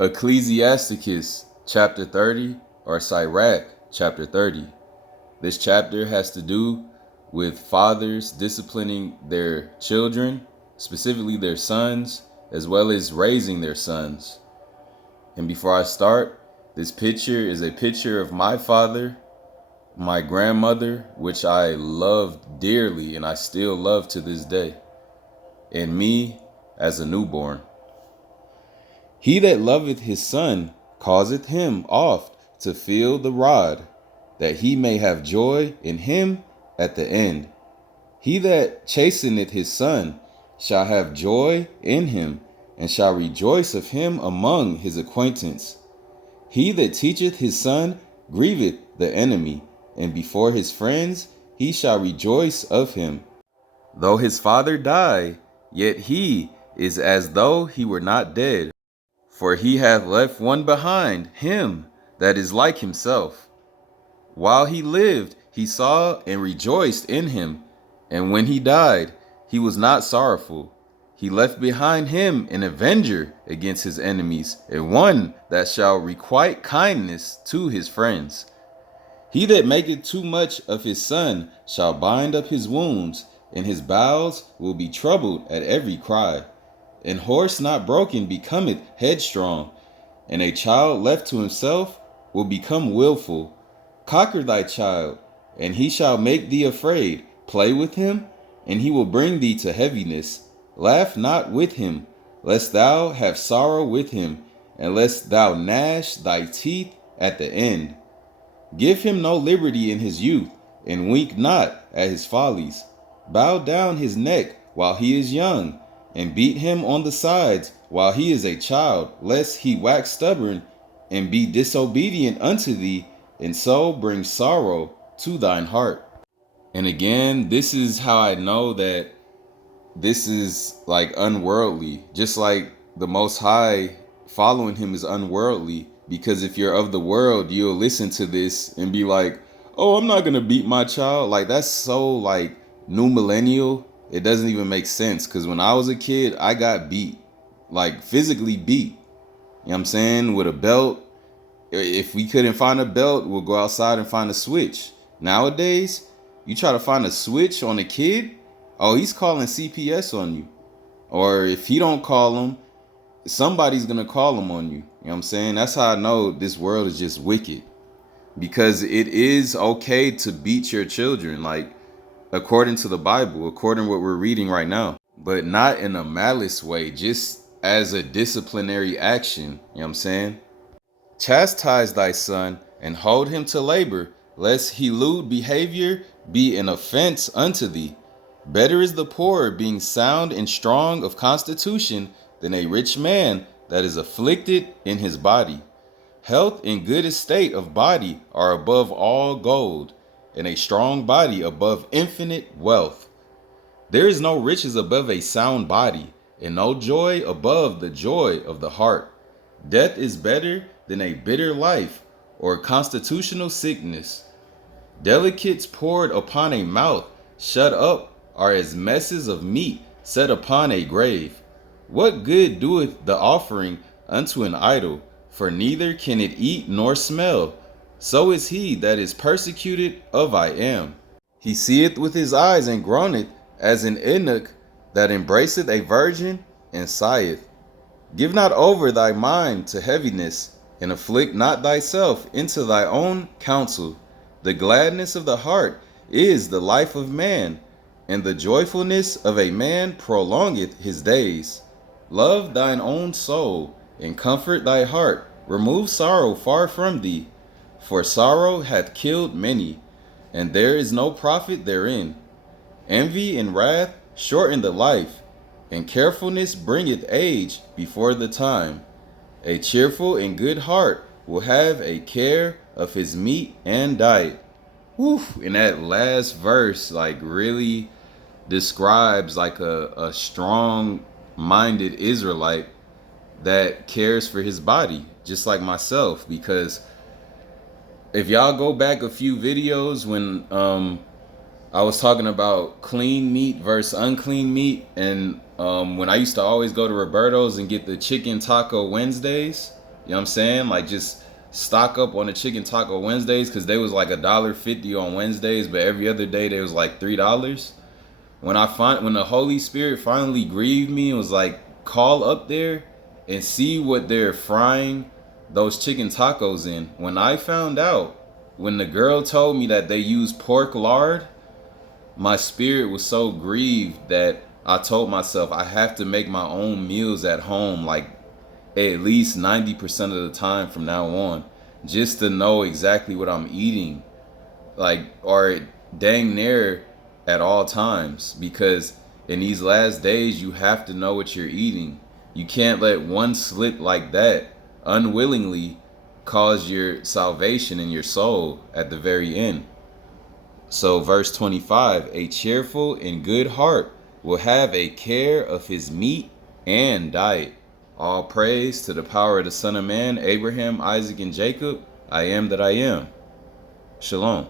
Ecclesiasticus chapter 30, or Sirach chapter 30. This chapter has to do with fathers disciplining their children, specifically their sons, as well as raising their sons. And before I start, this picture is a picture of my father, my grandmother, which I loved dearly and I still love to this day, and me as a newborn. He that loveth his son causeth him oft to feel the rod, that he may have joy in him at the end. He that chasteneth his son shall have joy in him, and shall rejoice of him among his acquaintance. He that teacheth his son grieveth the enemy, and before his friends he shall rejoice of him. Though his father die, yet he is as though he were not dead. For he hath left one behind him that is like himself. While he lived, he saw and rejoiced in him. And when he died, he was not sorrowful. He left behind him an avenger against his enemies, and one that shall requite kindness to his friends. He that maketh too much of his son shall bind up his wounds, and his bowels will be troubled at every cry. An horse not broken becometh headstrong, and a child left to himself will become willful. Conquer thy child, and he shall make thee afraid. Play with him, and he will bring thee to heaviness. Laugh not with him, lest thou have sorrow with him, and lest thou gnash thy teeth at the end. Give him no liberty in his youth, and wink not at his follies. Bow down his neck while he is young, and beat him on the sides while he is a child, lest he wax stubborn and be disobedient unto thee, and so bring sorrow to thine heart. And again, this is how I know that this is like unworldly, just like the Most High following him is unworldly, because if you're of the world, you'll listen to this and be like, oh, I'm not going to beat my child. Like, that's so like new millennial. It doesn't even make sense, because when I was a kid, I got beat, like physically beat. You know what I'm saying? With a belt. If we couldn't find a belt, we'll go outside and find a switch. Nowadays, you try to find a switch on a kid, oh, he's calling CPS on you. Or if he don't call him, somebody's going to call him on you. You know what I'm saying? That's how I know this world is just wicked. Because it is okay to beat your children, like according to the Bible, according to what we're reading right now, but not in a malice way, just as a disciplinary action. You know what I'm saying? Chastise thy son and hold him to labor, lest he lewd behavior be an offense unto thee. Better is the poor being sound and strong of constitution than a rich man that is afflicted in his body. Health and good estate of body are above all gold, and a strong body above infinite wealth. There is no riches above a sound body, and no joy above the joy of the heart. Death is better than a bitter life, or constitutional sickness. Delicates poured upon a mouth shut up are as messes of meat set upon a grave. What good doeth the offering unto an idol? For neither can it eat nor smell. So is he that is persecuted of I am. He seeth with his eyes and groaneth as an eunuch that embraceth a virgin and sigheth. Give not over thy mind to heaviness, and afflict not thyself into thy own counsel. The gladness of the heart is the life of man, and the joyfulness of a man prolongeth his days. Love thine own soul, and comfort thy heart. Remove sorrow far from thee, for sorrow hath killed many, and there is no profit therein. Envy and wrath shorten the life, and carefulness bringeth age before the time. A cheerful and good heart will have a care of his meat and diet. Whew. And that last verse like really describes like a strong-minded Israelite that cares for his body, just like myself. Because if y'all go back a few videos when I was talking about clean meat versus unclean meat, and when I used to always go to Roberto's and get the chicken taco Wednesdays, You know what I'm saying? Like, just stock up on the chicken taco Wednesdays, because they was like $1.50 on Wednesdays, but every other day they was like $3. When the Holy Spirit finally grieved me and was like, call up there and see what they're frying those chicken tacos in. When I found out, when the girl told me that they use pork lard, my spirit was so grieved that I told myself I have to make my own meals at home, like at least 90% of the time from now on, just to know exactly what I'm eating, like, or dang near at all times, because in these last days you have to know what you're eating. You can't let one slip like that unwillingly cause your salvation in your soul at the very end. So verse 25, a cheerful and good heart will have a care of his meat and diet. All praise to the power of the Son of Man, Abraham, Isaac, and Jacob. I am that I am. Shalom.